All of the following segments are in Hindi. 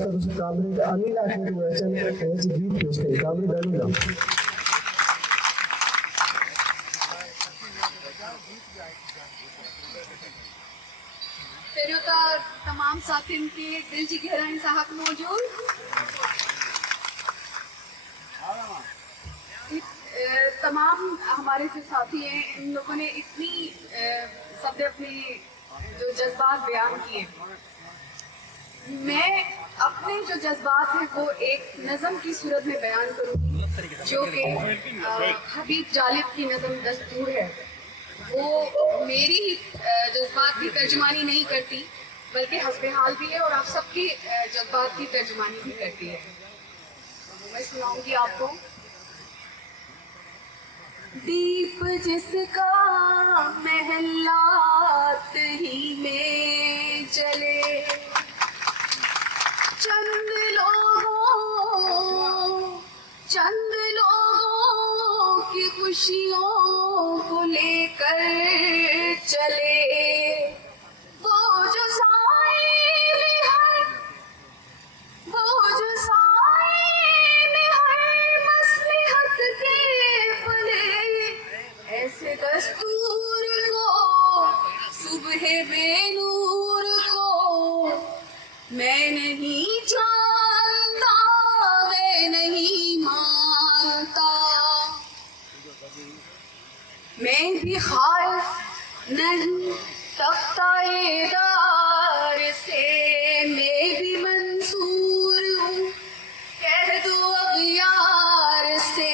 करूँ कामरेड अनिल आठवले वचन याचे गीत पेश करेल. कामरेड अनिल. तेरे का तमाम साथियों के दिल की गहराई से हक मौजूद. तमाम हमारे जो साथी हैं इन लोगों ने इतनी सबने अपने जो जज्बात बयान किए. मैं अपने जो जज्बात हैं वो एक नज़म की सूरत में बयान करूँगी जो कि हबीब जालिब की नज़म दस्तूर है. वो मेरी ही जज्बात की तर्जुमानी नहीं करती बल्कि हस्बे हाल भी है और आप सबकी जज्बात की तर्जुमानी भी करती है. मैं सुनाऊंगी आपको. दीप जिसका महलात ही में जले, चंद लोगों की खुशियों को लेकर चले. वो जो साए में हर मसलहत के फले, ऐसे दस्तूर को सुबह बेनूर को मैं नहीं जानता, मैं नहीं मानता. मैं भी खाइफ नहीं तख्ताएदार से, मैं भी मंसूर हूँ कह दो अग़यार से.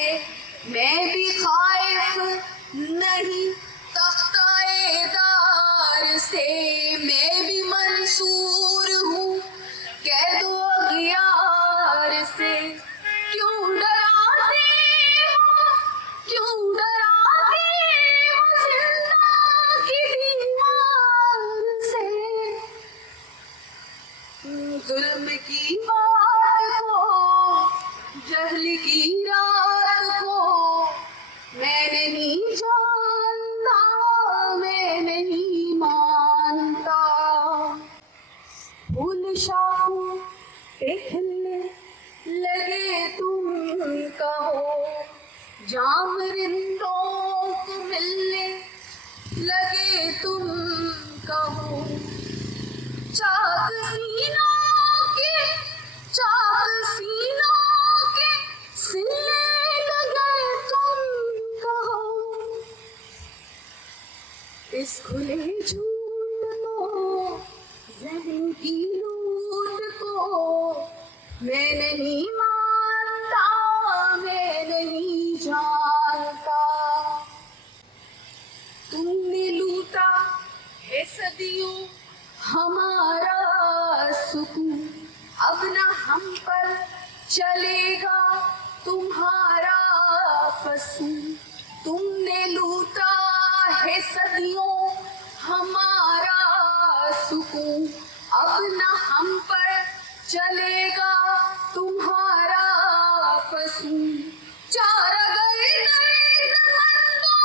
मैं भी खाइफ नहीं तख्ताएदार से, मैं भी मंसूर हूँ कह दो अग़यार से. क्यों डराते हो जिंदा की दीवार से. जुल्म की बात को, जहल की रात को मैं नहीं जानता, मैं नहीं मानता. फूल शाखों पे खिलने लगे तुम कहो, जाम रिंदों को मिलने लगे तुम कहो. चाक सीनों के सिलने लगे तुम कहो. इस खुले झूठ को, ज़हन की लूट को मैं नहीं मानता, मैं नहीं जानता. तुमने लूटा है सदियों हमारा सुकून, अब न हम पर चलेगा तुम्हारा फसून. तुमने लूटा है सदियों हमारा सुकून, अब न हम पर चलेगा तुम्हारा फसून. चारागाह दर्दमंदों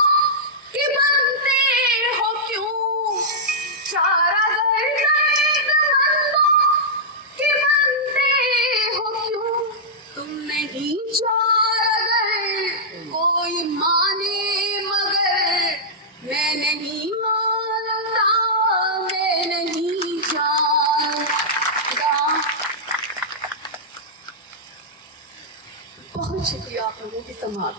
के बनते हो क्यों, चारागाह दर्दमंदों के बनते हो क्यों. तुम नहीं चारागाह कोई माने मगर मैं नहीं मानता, मैं नहीं जानता. बहुत शुक्रिया आप लोगों की समाअत.